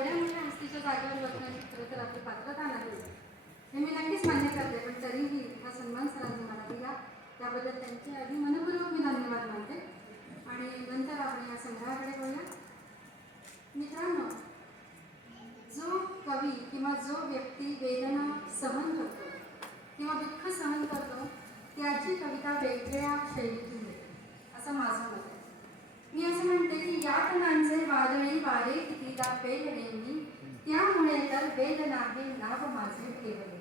एवढ्या मोठ्या हस्तीच्या जागेवर बसण्याची खरं तर आपली पात्रता नाही. हे मी नक्कीच मान्य करते पण तरीही हा सन्मान सरांनी मला दिला त्याबद्दल त्यांचे आधी मनपूर्वक मी धन्यवाद मानते. आणि नंतर आपण या संग्रहाकडे बोलूया मित्रांनो जो कवी किंवा जो व्यक्ती वेदना सहन करतो किंवा दुःख सहन करतो त्याची कविता वेगवेगळ्या शैलीतून येते असं माझं मत आहे. मी असं म्हणते की यातनांचे वादळी वेद नाव माझे केवले.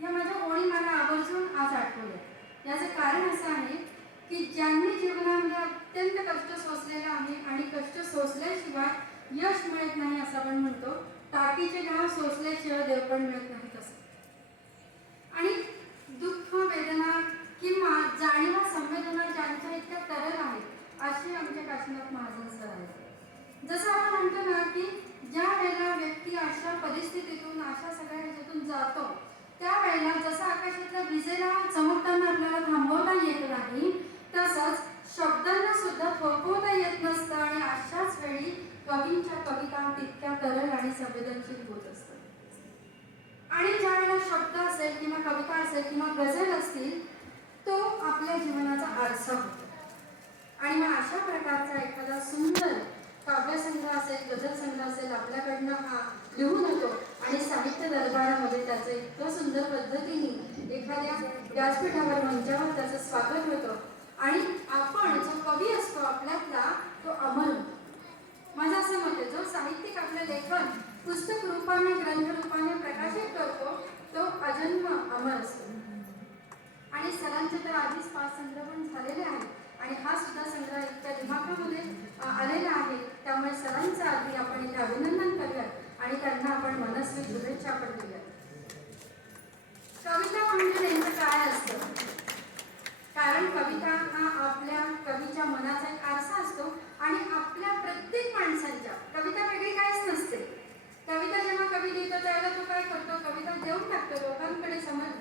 या माझ्या ओळी मला आवर्जून आज आठवल्या. याचं कारण असं आहे की ज्यांनी जीवनामध्ये अत्यंत कष्ट सोसलेलं आहे आणि कष्ट सोसल्याशिवाय यश मिळत नाही असं आपण म्हणतो टाकीचे घाव सोसल्याशिवाय देव पण मिळत नाही तसं आणि दुःख वेदना किंवा जाणीवा संवेदना ज्यांच्या इतक्या तरल आहेत असे आमचे काशीनाथ महाजन सर आहेत जसं आपण म्हणतो ना की ज्या वेळेला व्यक्ती अशा परिस्थितीतून अशा सगळ्या ह्याच्यातून जातो त्यावेळेला जसं आकाशातल्या विजेला चमकताना आपल्याला थांबवता येत नाही तसंच शब्दांना सुद्धा थोपवता येत नसतं आणि अशाच वेळी कवींच्या कविता तितक्या तरल आणि संवेदनशील होत असतात. आणि ज्या वेळेला शब्द असेल किंवा कविता असेल किंवा गझल असतील तो आपल्या जीवनाचा आरसा होतो. आणि मग अशा प्रकारचा एखादा सुंदर काव्यसंग्रह असेल गजल संग्रह असेल आपल्याकडनं हा लिहून होतो. आणि साहित्य दरबारामध्ये त्याचं इतकं सुंदर पद्धतीने एखाद्या व्यासपीठावर मंचावर त्याचं स्वागत होतं. आणि आपण जो कवी असतो आपल्यातला तो अमर माझं असं मत आहे जो साहित्यिक आपलं लेखन पुस्तक रूपाने ग्रंथ रूपाने प्रकाशित करतो तो अजन्म अमर असतो. आणि सरांचे तर आधीच पाच संग्रह पण झालेले आहेत आणि हा सुद्धा संग्रह इतक्या दिमाखामध्ये अ, आलेला आहे त्यामुळे सरांचं आधी आपण इथे अभिनंदन करूयात आणि त्यांना आपण मनस्वी शुभेच्छा पण देऊयात कविता म्हणजे नेमकं काय असतं कारण कविता हा आपल्या कवीच्या मनाचा एक आरसा असतो आणि आपल्या प्रत्येक माणसांच्या कविता वेगळी काहीच नसते कविता जेव्हा कवी लिहितो त्यावेळेला तो काय करतो कविता देऊन टाकतो लोकांकडे समज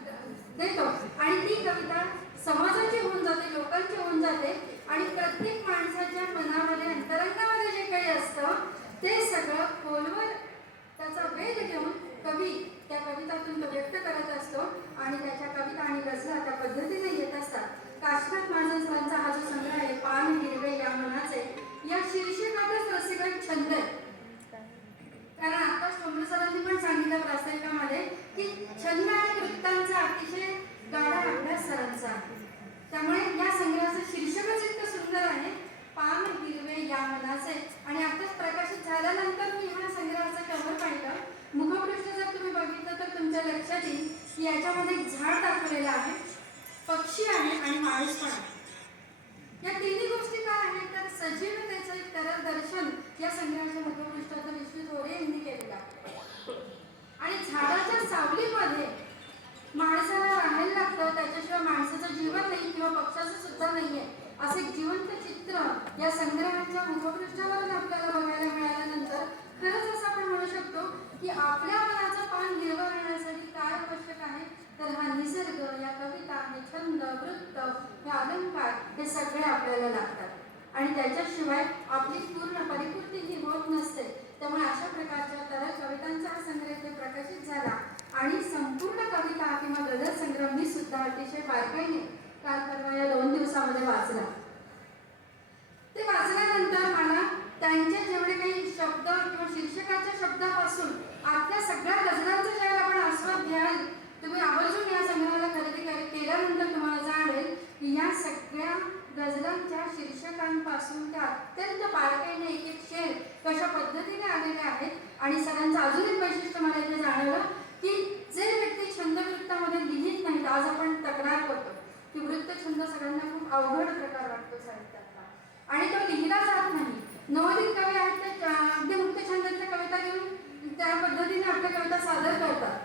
देतो आणि ती कविता समाजाची होऊन जाते लोकांची होऊन जाते आणि प्रत्येक माणसाच्या मनामध्ये अंतरंगामध्ये जे काही असतं ते सगळं खोलवर त्याचा वेध घेऊन कवी त्या कवितातून तो व्यक्त करत असतो आणि त्याच्या कविता आणि गझला त्या पद्धतीने येत असतात काशीनाथ महाजन सरांचा हा जो संग्रह आहे पान हिरवे या मनाचे या शीर्षकातच रसिकन छंद आहे कारण आता सोमर सरांनी पण सांगितलं प्रास्ताविकामध्ये की छंद आणि वृत्तांचा अतिशय गाढा अभ्यास सरांचा आहे. त्यामुळे या संग्रहाचं शीर्षकच इतकं सुंदर आहे. पान हिरवे या मनाचे. आणि आताच प्रकाशित झाल्यानंतर मी ह्या संग्रहाचं कव्हर पाहिलं. मुखपृष्ठ जर तुम्ही बघितलं तर तुमच्या लक्षात येईल की याच्यामध्ये एक झाड दाखवलेलं आहे. पक्षी आहे आणि माणूस पण आहे. या तिन्ही गोष्टी काय आहेत? सजीवतेचं एक तरल दर्शन या संग्रहाच्या मुखपृष्ठाचं विश्वी थोरे यांनी केलेलं आहे. आणि झाडाच्या सावलीमध्ये माणसाला राहायला लागतं त्याच्याशिवाय माणसाचं जीवन नाही किंवा पक्षाचं सुद्धा नाहीये. असे जिवंत चित्र या संग्रहाच्या मुखपृष्ठावरून आपल्याला बघायला मिळाल्यानंतर खरंच असं आपण म्हणू शकतो की आपल्या मनाचं पान हिरवं राहण्यासाठी काय आवश्यक आहे? तर हा निसर्ग या कविता हे छंद वृत्त हे अलंकार हे सगळे आपल्याला लागतात. आणि त्याच्याशिवाय आपली पूर्ण परिपूर्ती ही होत नसते. त्यामुळे अशा प्रकारच्या तरल कवितांचा हा संग्रह इथे प्रकाशित झाला. आणि संपूर्ण कविता किंवा गजल संग्रह मी सुद्धा अतिशय बारकाईने काल परवा या दोन दिवसामध्ये वाचला. ते वाचल्यानंतर मला त्यांचे जेवढे काही शब्द किंवा शीर्षकाच्या शब्दापासून आपल्या सगळ्या गझलांचा ज्यावेळेला आपण आस्वाद घ्याल तुम्ही आवर्जून या संग्रहाला खरेदी केल्यानंतर तुम्हाला जाणवेल की या सगळ्या गझलांच्या शीर्षकांपासून त्या अत्यंत बारकाईने एक एक शेर कशा पद्धतीने आलेले आहेत आणि सरांचं अजून एक वैशिष्ट्य मला इथे जाणवलं की जे व्यक्ती छंदवृत्तामध्ये लिहित नाहीत आज आपण तक्रार करतो. की वृत्त छंद सगळ्यांना खूप अवघड प्रकार वाटतो साहित्यातला. आणि तो लिहिला जात नाही. नवोदित कवी आहेत ते अगदी मुक्त छंदातल्या कविता घेऊन त्या पद्धतीने आपल्या कविता सादर करतात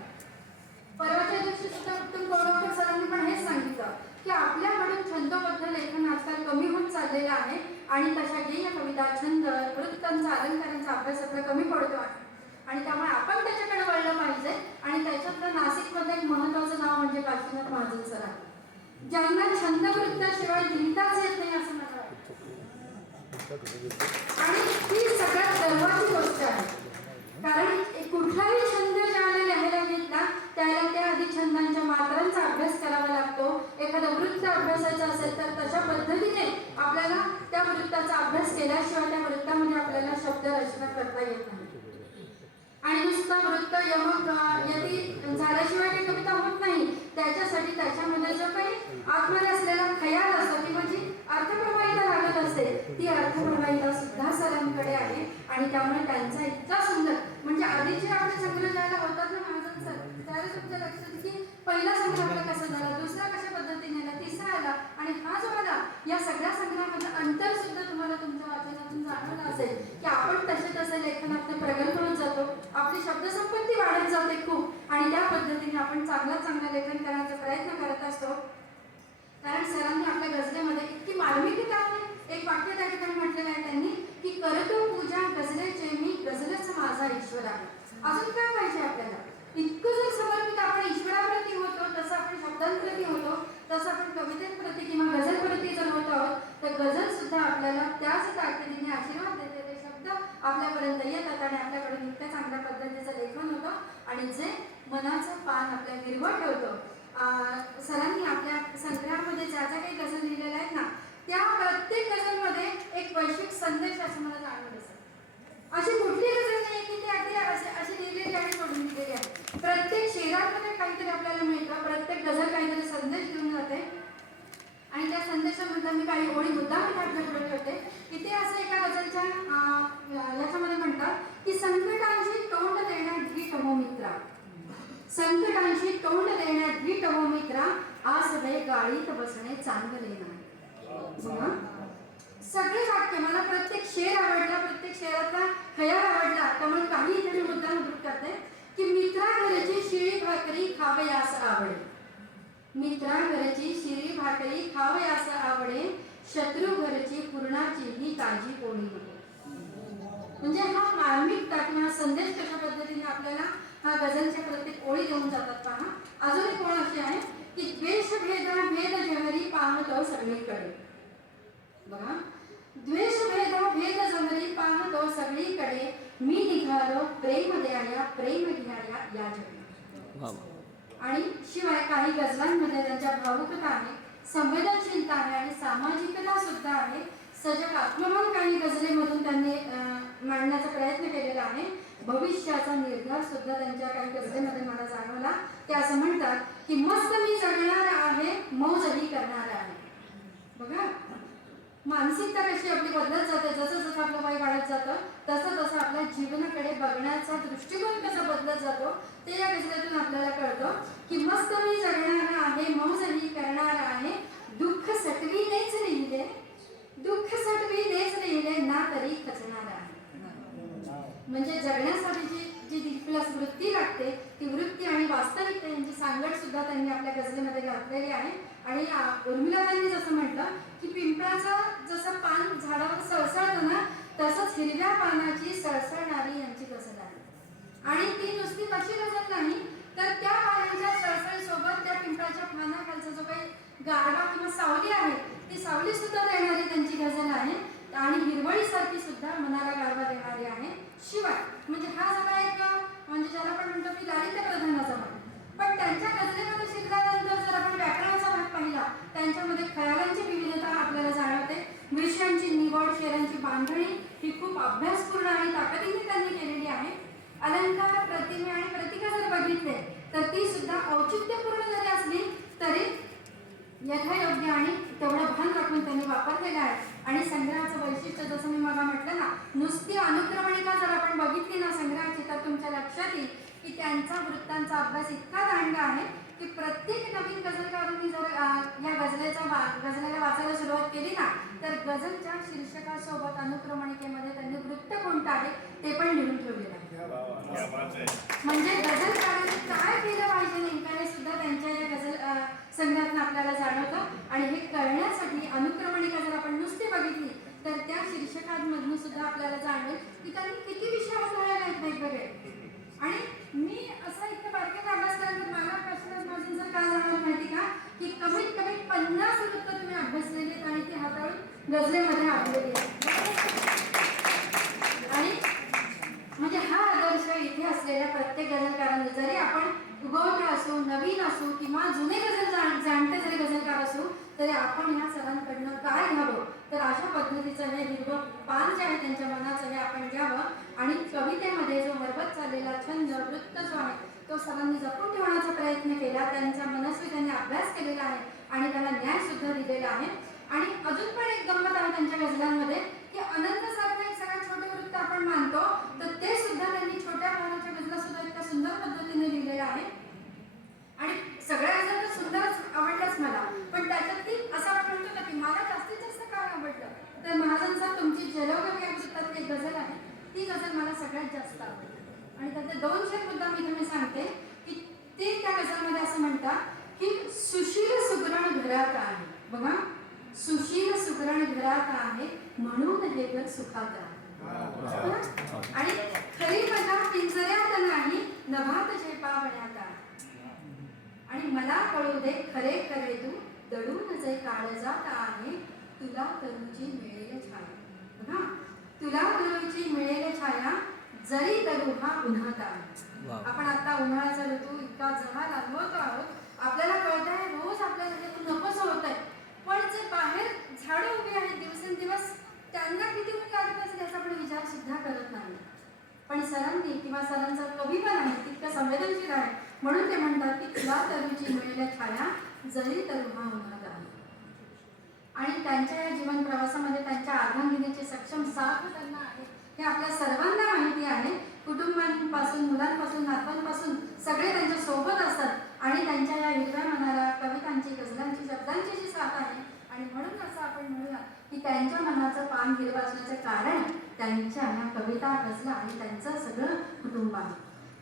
परवाच्या दिवशी सुद्धा उत्तम कोल्हापूर सरांनी पण हेच सांगितलं की आपल्याकडून छंदबद्ध लेखन आजकाल कमी होत चाललेलं आहे आणि तशा गेय कविता छंद वृत्तांचा अलंकारांचा अभ्यास आपला कमी पडतो आहे. आणि त्यामुळे आपण त्याच्याकडे वळलं पाहिजे आणि त्याच्यातलं नाशिकमध्ये एक महत्वाचं नाव म्हणजे काशीनाथ महाजन सर आहे. ज्यांना शिवाय लिहिताच येत नाही असं मला वाटतं. एखादा वृत्त अभ्यासाचा असेल तर तशा पद्धतीने आपल्याला त्या वृत्ताचा अभ्यास केल्याशिवाय त्या वृत्तामध्ये आपल्याला शब्द रचना करता येत नाही. आणि नुसता वृत्त यमक यदी झाल्याशिवाय ते कविता होत नाही. त्याच्यासाठी त्याच्यामध्ये जो काही आतमध्ये असलेला खयाल असतो किंवा जी म्हणजे अर्थप्रवाहिता लागत असते. ती अर्थप्रवाहिता सुद्धा सरांकडे आहे आणि त्यामुळे त्यांचा इतका सुंदर म्हणजे आधी जे आपले संग्रह जायला होतात ना महाजन सर त्यावेळेस तुमच्या लक्षात की पहिला संग्रह आपला कसा झाला? दुसरा कशा आला आणि हा जो आला या सगळ्या संग्रहामधलं अंतर सुद्धा तुम्हाला तुमच्या वाचनातून जाणवलं असेल की आपण तसे तसे लेखनात प्रगल्भ होत जातो. आपली शब्दसंपत्ती वाढत जाते खूप. आणि त्या पद्धतीने आपण चांगलं चांगलं लेखन करण्याचा प्रयत्न करत असतो. कारण सरांनी आपल्या गजलेमध्ये इतकी मार्मिकता आहे. एक वाक्य त्या ठिकाणी म्हटलेलं आहे त्यांनी की करतो पूजा गजलेचे मी गजलेच माझा ईश्वर आहे. अजून काय पाहिजे आपल्याला इतकं जर समर्पित आपण ईश्वराप्रती होतो तसं आपण शब्दांप्रती होतो तसं आपण कवितेप्रती किंवा गझलप्रती जर होत आहोत तर गझल सुद्धा आपल्याला त्याच ताकदीने आशीर्वाद देते. ते शब्द आपल्यापर्यंत येतात आणि आपल्याकडून इतक्या चांगल्या पद्धतीचं लेखन होतं आणि जे मनाचं पान आपल्या हिरवं ठेवतं अं, सरांनी आपल्या संग्रहामध्ये ज्या ज्या काही गझल लिहिलेल्या आहेत ना त्या प्रत्येक गझलमध्ये एक वैश्विक संदेश असं मला जाणवलं सर अशी कुठली गझल नाही की ती अगदी अशी अशी लिहिलेली आणि सोडून दिलेली आहे प्रत्येक शेरामध्ये काहीतरी आपल्याला मिळतं प्रत्येक गझल काहीतरी संदेश देऊन जाते आणि त्या संदेशामधला मी काही ओळी मुद्दाम इथे आपल्याकडे ठेवते की ते असं एका गझलच्या अं, याच्यामध्ये म्हणतात की संकटांशी तोंड देण्यात धीट हो मित्रा संकटांशी तोंड देण्यात धीट हो मित्रा आस गाळीत बसणे चांगले नाही. सगळे वाक्य मला प्रत्येक शेर आवडला प्रत्येक शेरातला खयाल आवडला. त्यामुळे काही इथे मुद्दा नमूद करते की मित्रा शिळी भाकरी खावयास आवडे. मित्रा शिळी भाकरी खावयास आवडे. शत्रू घरची पूर्णाची ही ताजी पोळी नको. म्हणजे हा मार्मिक टाकणं हा संदेश कशा पद्धतीने आपल्याला हा गझलच्या प्रत्येक ओळी देऊन जातात पहा. अजून एक ओळ अशी आहे? की द्वेष भेद भेद जहरी पाहतो सगळीकडे. बघा. द्वेष भेद भेद जहरी पाहतो सगळीकडे. मी निघालो प्रेम द्याया प्रेम घ्याया या जगी वा वा आणि शिवाय काही गझलांमध्ये त्यांच्या भावुकता आहे संवेदनशीलता आहे आणि सामाजिकता सुद्धा आहे. सजग आत्ममान काही गझलेमधून त्यांनी मांडण्याचा प्रयत्न केलेला आहे. भविष्याचा निर्धार सुद्धा त्यांच्या काही कवितेमध्ये मला जाणवला. ते असं म्हणतात की मस्त मी जगणार आहे मौजही करणार आहे. बघा. मानसिकता कशी आपली बदलत जाते. जसं जसं आपलं वय वाढत जातं तसं तसं आपल्या जीवनाकडे बघण्याचा दृष्टिकोन कसा बदलत जातो ते या गजलेतून आपल्याला कळतं की मस्त मी जगणार आहे मौजही करणार आहे दुःख सटवीनेच त्यांनी आपल्या गझलेमध्ये घातलेली आहे. आणि उर्मिलाबाईंनी जसं म्हटलं की पिंपळाचं जसं पान झाडावर सळसळतं ना तसंच हिरव्या पानाची सळसळणारी यांची गझल आहे. आणि ती नुसती तशी गझल नाही तर त्या पानांच्या सळसळीसोबत त्या पिंपळाच्या पानाखालचा जो काही गारवा किंवा सावली आहे ती सावली सुद्धा देणारी त्यांची गझल आहे. आणि हिरवळीसारखी सुद्धा मनाला गारवा देणारी आहे शिवाय. म्हणजे हा झाला एक म्हणजे ज्याला आपण म्हणतो की दारिद्र्य प्रधानाचा म्हणतो पण त्यांच्या गजलेमध्ये शिकल्यानंतर जर आपण व्याकरणाचा भाग पाहिला त्यांच्यामध्ये खयालांची विविधता आपल्याला जाणवते. विषयांची निवड शेरांची बांधणी ही खूप अभ्यासपूर्ण आणि ताकदीने त्यांनी केलेली आहे. अलंकार प्रतिमे आणि प्रतिका जर बघितले तर ती सुद्धा औचित्यपूर्ण जरी असली तरी यथायोग्य आणि तेवढं भान राखून त्यांनी वापरलेलं आहे. आणि संग्रहाचं वैशिष्ट्य जसं मी मला म्हटलं ना नुसती अनुक्रमणिका जर आपण बघितली ना संग्रहाची तर तुमच्या लक्षात येईल की त्यांचा वृत्तांचा अभ्यास इतका दांडगा आहे की प्रत्येक नवीन गझलकारांनी जर या गझलेचा वा- गझलेला वाचायला सुरुवात केली ना तर गझलच्या शीर्षकासोबत अनुक्रमणिकेमध्ये त्यांनी वृत्त कोणतं आहे ते पण लिहून ठेवलेलं आहे. म्हणजे गझलकारांनी काय केलं पाहिजे नेमकं हे सुद्धा त्यांच्या या गझल संग्रहातून आपल्याला जाणवतं. आणि हे करण्यासाठी अनुक्रमणिका जर आपण नुसती बघितली तर त्या शीर्षकांमधून सुद्धा आपल्याला जाणवेल की त्यांनी किती विषय हाताळलेले आहेत वेगवेगळे. आणि मी असा इतकं बारकाईने अभ्यास केल्यानंतर मला कशाला माझं जर काय झालं माहिती का? की कमीत कमी पन्नास वृत्त तुम्ही अभ्यासलेले आहेत आणि ते हाताळून गझलेमध्ये आणलेले आणि म्हणजे हा आदर्श इथे असलेल्या प्रत्येक गझलकारांनी जरी आपण उगवते असो नवीन असो किंवा जुने गझल जाणते जरी गझलकार असो तरी आपण ह्या सरांकडनं काय घ्यावं? तर अशा पद्धतीचं हे हिरवं पान जे आहे त्यांच्या मनाचं हे आपण घ्यावं. आणि कवितेमध्ये जो मरबत चाललेला छंद वृत्त जो आहे तो सरांनी जपून ठेवण्याचा प्रयत्न केला. त्यांचा मनस्वी त्यांनी अभ्यास केलेला आहे आणि त्याला न्याय सुद्धा दिलेला आहे. आणि अजून पण एक गंमत आहे त्यांच्या गजलांमध्ये की अनंत सारखं एक सगळ्यात छोटे वृत्त आपण मानतो तर ते सुद्धा त्यांनी छोट्या भावाच्या गजला सुद्धा इतक्या सुंदर पद्धतीने लिहिलेलं आहे आणि सगळ्या गजल तर सुंदरच आवडलंच मला पण त्याच्यातली असं आपण म्हणतो ना की मला जास्तीत जास्त काय आवडलं तर महाजन सर तुमची जलवकवी या पुस्तकातली एक गझल आहे ती गझल मला सगळ्यात जास्त आवडते आणि त्यातले दोन शेर मुद्दा मी तुम्ही सांगते की ते त्या गझलमध्ये असं म्हणतात की सुशील सुगरण घरात आहे. बघा सुशील सुगरण घरात आहे म्हणून हे घर सुखात आहे. आणि खरी मजा पिंजऱ्यात नाही नभात झेपा बण्यात आहे. आणि मला कळू दे खरे खरे तू दडून जे काळजात आहे तुला तरुची मिळेल छाया बघा. तुला तरुची मिळेल छाया जरी तरू हा उन्हात. आपण आता उन्हाळ्याचा ऋतू इतका जहाल अनुभवतो आहोत. आपल्याला कळत आहे रोज आपल्याला हे नकोस होत आहे पण जे बाहेर झाडं उभी आहेत दिवसेंदिवस त्यांना किती ऊन लागत असेल याचा आपण विचार सुद्धा करत नाही. पण सरांनी किंवा सरांचा कवी पण आहे तितकं संवेदनशील आहे. म्हणून ते म्हणतात की तुला तरुची मिळेल छाया जरी तरू हा उन्हात आहे आणि त्यांच्या या जीवन प्रवासामध्ये त्यांच्या अर्धांगिनीची सक्षम साथ त्यांना आहे. हे आपल्या सर्वांना माहिती आहे. कुटुंबांपासून मुलांपासून नातवांपासून सगळे त्यांच्यासोबत असतात आणि त्यांच्या या हिरव्या मनाला कवितांची गजलांची शब्दांची जी साथ आहे. आणि म्हणून असं आपण म्हणूया की त्यांच्या मनाचं पान हिरवं असण्याचं कारण त्यांच्या ह्या कविता गजला आणि त्यांचं सगळं कुटुंब आहे.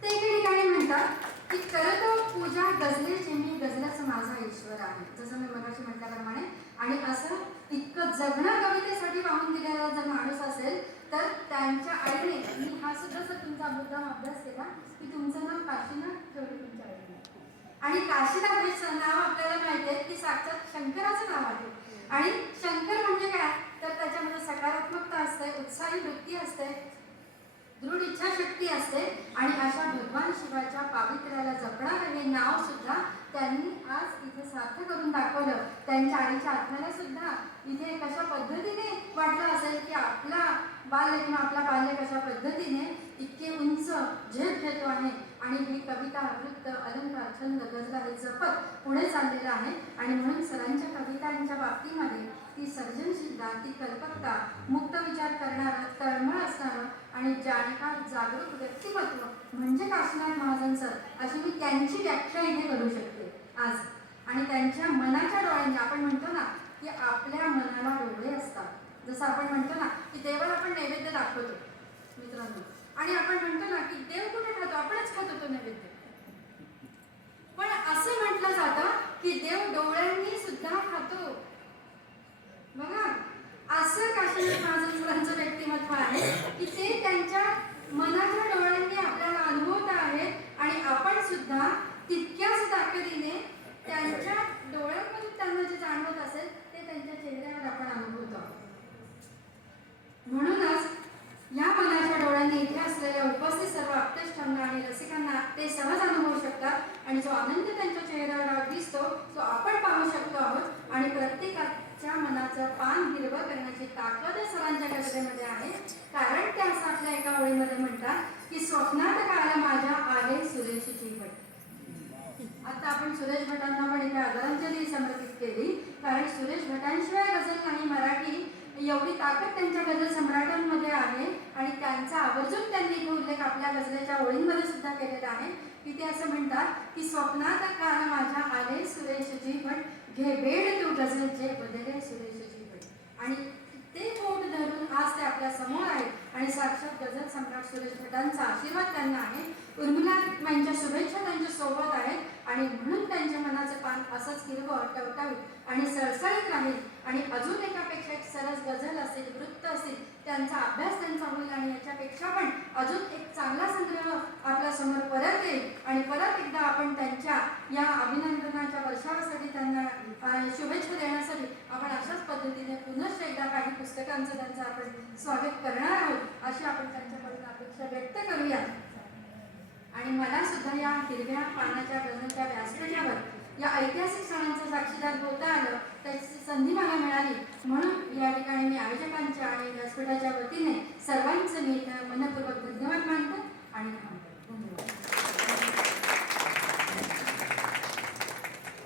ते एके ठिकाणी म्हणतात की तर पूजा गजले मी गजल्याचा माझा ईश्वर आहे. जसं मी मगाशी म्हटल्याप्रमाणे आणि असं इतकं जगणं कवितेसाठी वाहून दिलेला जर माणूस असेल तर त्यांच्या आईने मी हा सुद्धा सर तुमचा मुद्दाम अभ्यास केला की तुमचं नाव काशीनाथ ठेवलं तुमच्या आईने. आणि काशीनाथ हे नाव आपल्याला माहिती आहे की साक्षात शंकराचं नाव आहे. आणि शंकर म्हणजे काय? तर त्याच्यामध्ये सकारात्मकता असते उत्साही वृत्ती असते दृढ इच्छाशक्ती असते आणि अशा भगवान शिवाच्या पावित्र्याला जपणारं हे नाव सुद्धा त्यांनी आज इथे सार्थ करून दाखवलं. त्यांच्या आईच्या आत्म्याला सुद्धा इथे कशा पद्धतीने वाटलं असेल की आपला बाल्य किंवा आपला बाल्य कशा पद्धतीने इतके उंच झेप घेतो आहे आणि ही कविता वृत्त अलंकार छंद गजला हे जपत पुढे चाललेलं आहे. आणि म्हणून सरांच्या कवितांच्या बाबतीमध्ये ती सर्जनशीलता ती कल्पकता मुक्त विचार करणारं तळमळ असणारं आणि जाणकार जागरूक व्यक्तिमत्व म्हणजे काशीनाथ महाजन सर अशी मी त्यांची व्याख्या इथे करू शकते. आज. आणि त्यांच्या मनाच्या डोळ्यांनी आपण म्हणतो ना की आपल्या मनाला डोळे असतात. जसं आपण म्हणतो ना की देवाला आपण नैवेद्य दाखवतो मित्रांनो. आणि आपण म्हणतो ना की देव कुठे खातो? आपणच खातो तो नैवेद्य. पण असं म्हटलं जातं की देव डोळ्यांनी सुद्धा खातो. बघा. असं काशीनाथ महाजन सरांचं व्यक्तिमत्व आहे की ते त्यांच्या मनाच्या डोळ्यांनी आपल्याला अनुभवत आहेत आणि आपण सुद्धा तितक्याच ताकदीने त्यांच्या डोळ्यांमधून त्यांना जे जाणवत असेल ते त्यांच्या चेहऱ्यावर आपण अनुभवतो आहोत. म्हणूनच या मनाच्या डोळ्यांनी इथे असलेल्या उपस्थित सर्व आप्तेष्टांना आणि रसिकांना ते सहज अनुभवू शकतात आणि जो आनंद त्यांच्या चेहऱ्यावर दिसतो तो आपण पाहू शकतो आहोत आणि प्रत्येकाच्या मनाचं पान हिरवं करण्याची ताकद सरांच्या कवितेमध्ये आहे. कारण त्या असं आपल्या एका ओळीमध्ये म्हणतात की स्वप्नात काळ माझ्या आहे सुरेशची भट आता आपण सुरेश भटांना पण एका आदरांजली समर्पित केली. कारण सुरेश भटांशिवाय गझल नाही मराठी एवढी ताकद त्यांच्या गझल सम्राटांमध्ये आहे. आणि त्यांचा आवर्जून त्यांनी उल्लेख आपल्या गझलेच्या ओळींमध्ये सुद्धा केलेला आहे. की ते असं म्हणतात की स्वप्नात काळ माझ्या आले सुरेशजी पण घे बेड तू गझलचे बदले सुरेश भट आणि ते पोट धरून आज ते आपल्यासमोर आहेत आणि साक्षात गझल सम्राट सुरेश भटांचा आशीर्वाद त्यांना आहे. उर्मिला यांच्या शुभेच्छा त्यांच्यासोबत आहेत. आणि म्हणून त्यांच्या मनाचे पान असंच हिरवं टवटावीत आणि सळसळीत राहील. आणि अजून एकापेक्षा एक सरस गझल असेल वृत्त असेल त्यांचा अभ्यास त्यांचा होईल आणि याच्यापेक्षा पण अजून एक चांगला संग्रह आपल्यासमोर परत येईल. आणि परत एकदा आपण त्यांच्या या अभिनंदनाच्या वर्षावासाठी त्यांना शुभेच्छा देण्यासाठी आपण अशाच पद्धतीने पुनश्च एकदा काही पुस्तकांचं त्यांचं आपण स्वागत करणार आहोत. अशी आपण त्यांच्याकडून अपेक्षा व्यक्त करूया. आणि मला सुद्धा या हिरव्या पानाच्या गजलच्या व्यासपीठावर या ऐतिहासिक सणांचं साक्षीदार बोलता आलं त्याची संधी मला मिळाली. म्हणून या ठिकाणी मी आयोजकांच्या आणि व्यासपीठाच्या वतीने सर्वांचं मी मनपूर्वक धन्यवाद मानतो